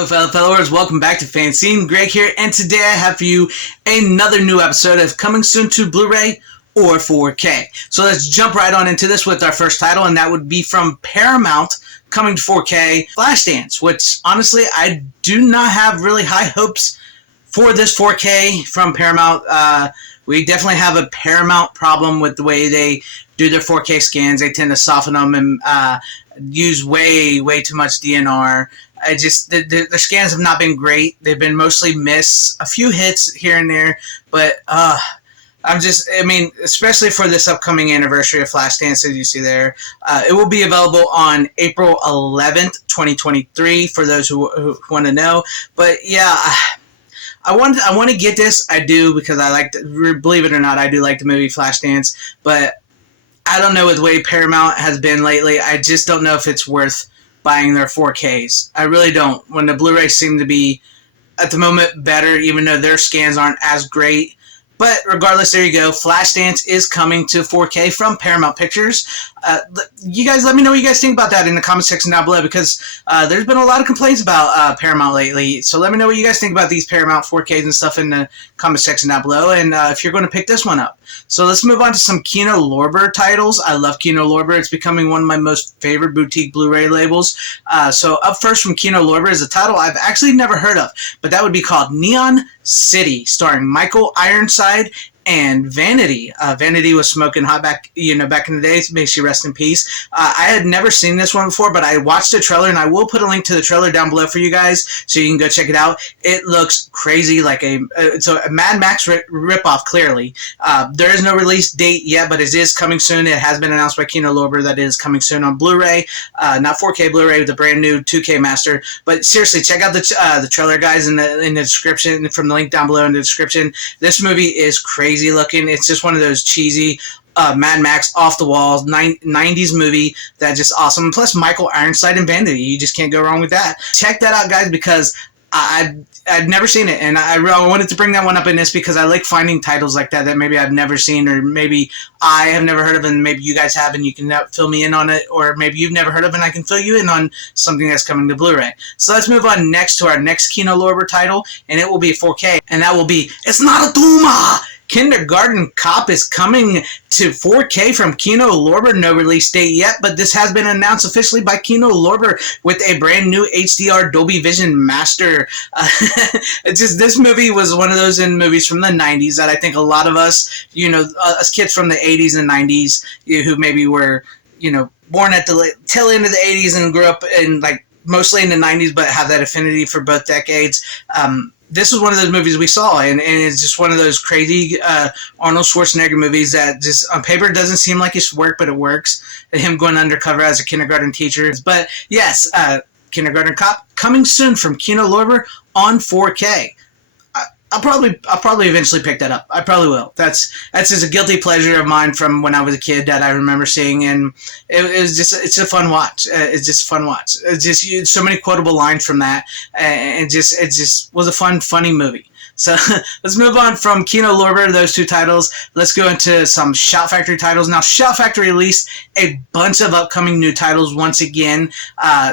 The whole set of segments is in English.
Hello fellow followers, welcome back to FanZcene. Greg here, and today I have for you another new episode of coming soon to Blu-ray or 4K. So let's jump right on into this with our first title, and that would be from Paramount, coming to 4K, Flashdance, which honestly I do not have really high hopes for this 4K from Paramount. We definitely have a Paramount problem with the way they do their 4K scans. They tend to soften them and use way too much DNR. Their scans have not been great. They've been mostly miss, a few hits here and there, but especially for this upcoming anniversary of Flashdance, as you see there, it will be available on April 11th, 2023, for those who want to know. But yeah, I want to get this. I do, because I like, believe it or not, I do like the movie Flashdance, but I don't know with the way Paramount has been lately. I just don't know if it's worth buying their 4Ks. I really don't. When the Blu-rays seem to be, at the moment, better, even though their scans aren't as great. But regardless, there you go. Flashdance is coming to 4K from Paramount Pictures. You guys let me know what you guys think about that in the comment section down below, because there's been a lot of complaints about Paramount lately. So let me know what you guys think about these Paramount 4Ks and stuff in the comment section down below, and if you're going to pick this one up. So let's move on to some Kino Lorber titles. I love Kino Lorber. It's becoming one of my most favorite boutique Blu-ray labels. So up first from Kino Lorber is a title I've actually never heard of, but that would be called Neon City, starring Michael Ironside and Vanity. Vanity was smoking hot back in the days. May she rest in peace. I had never seen this one before, but I watched the trailer, and I will put a link to the trailer down below for you guys, so you can go check it out. It looks crazy, like it's a Mad Max ripoff. Clearly, there is no release date yet, but it is coming soon. It has been announced by Kino Lorber that it is coming soon on Blu-ray, not 4K Blu-ray, with a brand new 2K master. But seriously, check out the trailer, guys, in the description, from the link down below in the description. This movie is crazy looking. It's just one of those cheesy Mad Max off the walls 90s movie that's just awesome. Plus Michael Ironside and Vanity, you just can't go wrong with that. Check that out, guys, because I've never seen it, and I wanted to bring that one up in this because I like finding titles like that maybe I've never seen, or maybe I have never heard of, and maybe you guys have, and you can fill me in on it, or maybe you've never heard of, and I can fill you in on something that's coming to Blu-ray. So let's move on next to our next Kino Lorber title, and it will be 4K, and that will be It's Not a Tumor! Kindergarten Cop is coming to 4K from Kino Lorber. No release date yet, but this has been announced officially by Kino Lorber with a brand new HDR Dolby Vision master. This movie was one of those movies from the 90s that I think a lot of us, us kids from the 80s and 90s, who maybe were, born at the tail end of the 80s and grew up in, mostly in the 90s, but have that affinity for both decades. This was one of those movies we saw, and it's just one of those crazy Arnold Schwarzenegger movies that just on paper doesn't seem like it's work, but it works. Him going undercover as a kindergarten teacher. But yes, Kindergarten Cop coming soon from Kino Lorber on 4K. I'll probably eventually pick that up. I probably will. That's just a guilty pleasure of mine from when I was a kid that I remember seeing, and it's a fun watch. It's just a fun watch. It's just so many quotable lines from that, and it just was a funny movie. So let's move on from Kino Lorber, those two titles. Let's go into some Shout Factory titles. Now, Shout Factory released a bunch of upcoming new titles once again.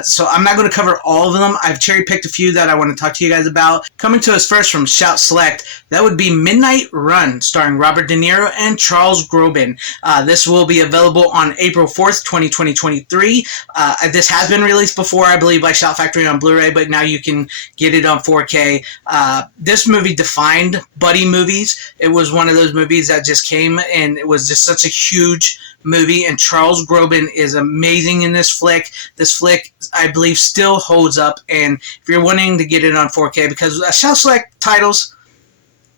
So I'm not going to cover all of them. I've cherry-picked a few that I want to talk to you guys about. Coming to us first from Shout Select, that would be Midnight Run, starring Robert De Niro and Charles Grodin. This will be available on April 4th, 2023. This has been released before, I believe, by Shout Factory on Blu-ray, but now you can get it on 4K. This movie defined buddy movies. It was one of those movies that just came, and it was just such a huge movie, and Charles Grodin is amazing in this flick. This flick, I believe, still holds up, and if you're wanting to get it on 4K, because Shout Select titles,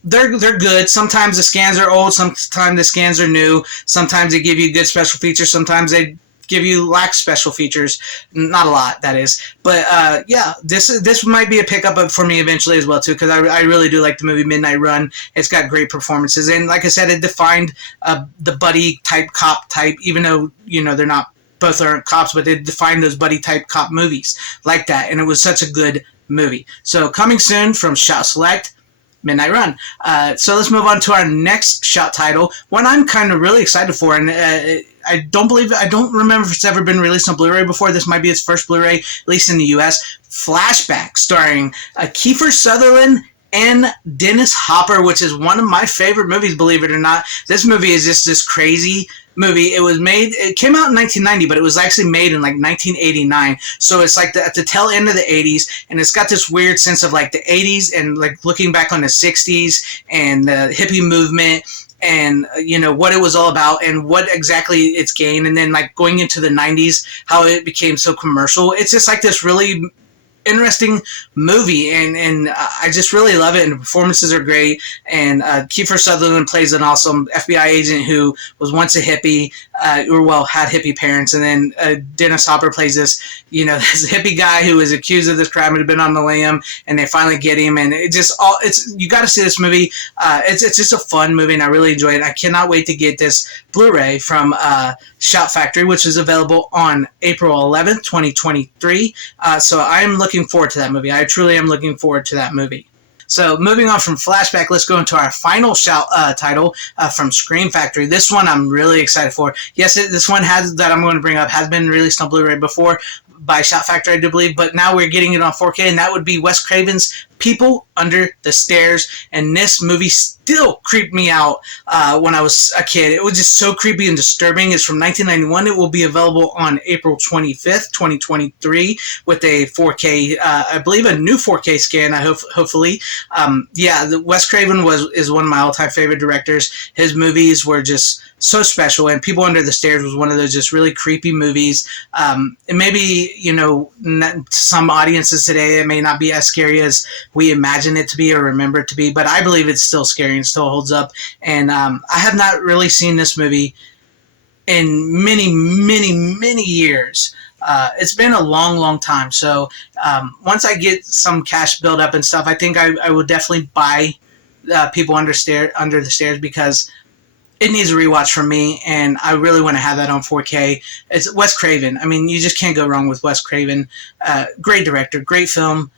they're good. Sometimes the scans are old, sometimes the scans are new, sometimes they give you good special features, sometimes they give you lax special features. Not a lot, that is. But yeah, this might be a pickup for me eventually as well too, because I really do like the movie Midnight Run. It's got great performances, and like I said, it defined the buddy type cop type, even though they're not, both aren't cops, but they defined those buddy type cop movies like that, and it was such a good movie. So coming soon from Shout Select, Midnight Run. So let's move on to our next Shout title, one I'm kind of really excited for, and I don't remember if it's ever been released on Blu-ray before. This might be its first Blu-ray, at least in the US. Flashback, starring Kiefer Sutherland and Dennis Hopper, which is one of my favorite movies, believe it or not. This movie is just this crazy movie. It came out in 1990, but it was actually made in like 1989. So it's like at the tail end of the 80s, and it's got this weird sense of like the 80s and like looking back on the 60s and the hippie movement, and what it was all about and what exactly it's gained, and then like going into the 90s, how it became so commercial. It's just like this really interesting movie, and I just really love it, and the performances are great, and Kiefer Sutherland plays an awesome FBI agent who was once a hippie, had hippie parents, and then Dennis Hopper plays this hippie guy who was accused of this crime and had been on the lam, and they finally get him, and you got to see this movie. It's just a fun movie, and I really enjoy it. I cannot wait to get this Blu-ray from Shout Factory, which is available on April 11th, 2023. So I'm looking forward to that movie. I truly am looking forward to that movie. So moving on from Flashback, let's go into our final Shout title from Scream Factory. This one I'm really excited for. Yes, this one that I'm going to bring up has been released on Blu-ray before by Shout Factory, I do believe, but now we're getting it on 4K, and that would be Wes Craven's People Under the Stairs. And this movie still creeped me out when I was a kid. It was just so creepy and disturbing. It's from 1991. It will be available on April 25th, 2023 with a 4K, I believe a new 4K scan, hopefully. Wes Craven is one of my all-time favorite directors. His movies were just so special, and People Under the Stairs was one of those just really creepy movies. And maybe, some audiences today, it may not be as scary as we imagine it to be or remember it to be, but I believe it's still scary and still holds up. And I have not really seen this movie in many, many, many years. It's been a long, long time. So once I get some cash built up and stuff, I think I will definitely buy People Under the Stairs, because it needs a rewatch from me, and I really want to have that on 4K. It's Wes Craven. I mean, you just can't go wrong with Wes Craven. Great director, great film.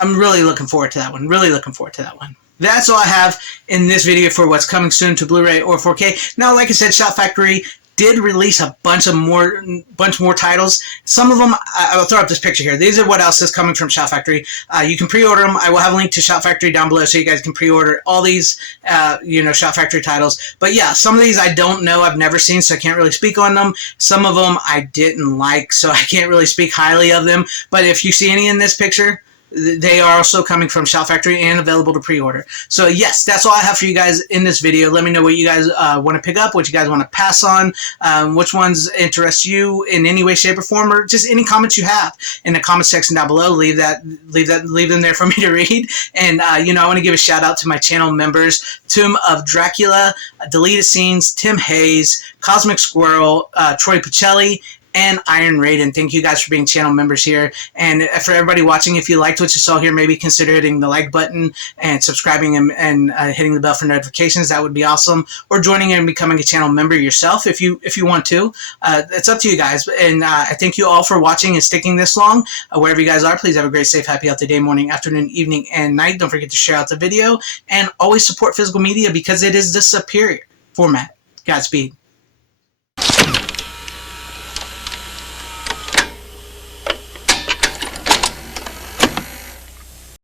I'm really looking forward to that one. Really looking forward to that one. That's all I have in this video for what's coming soon to Blu-ray or 4K. Now, like I said, Shout Factory did release a bunch more titles. Some of them, I'll throw up this picture here. These are what else is coming from Shout Factory. You can pre-order them. I will have a link to Shout Factory down below so you guys can pre-order all these, Shout Factory titles. But yeah, some of these I don't know. I've never seen, so I can't really speak on them. Some of them I didn't like, so I can't really speak highly of them. But if you see any in this picture, they are also coming from Shout Factory and available to pre-order. So yes, that's all I have for you guys in this video. Let me know what you guys want to pick up, what you guys want to pass on, which ones interest you in any way, shape, or form, or just any comments you have in the comment section down below. Leave them there for me to read. And I want to give a shout out to my channel members: Tomb of Dracula, Deleted Scenes, Tim Hayes, Cosmic Squirrel, Troy Pacelli, and Iron Raiden. Thank you guys for being channel members here. And for everybody watching, if you liked what you saw here, maybe consider hitting the like button and subscribing and hitting the bell for notifications. That would be awesome. Or joining and becoming a channel member yourself if you want to. It's up to you guys. And I thank you all for watching and sticking this long. Wherever you guys are, please have a great, safe, happy, healthy day, morning, afternoon, evening, and night. Don't forget to share out the video and always support physical media because it is the superior format. Godspeed.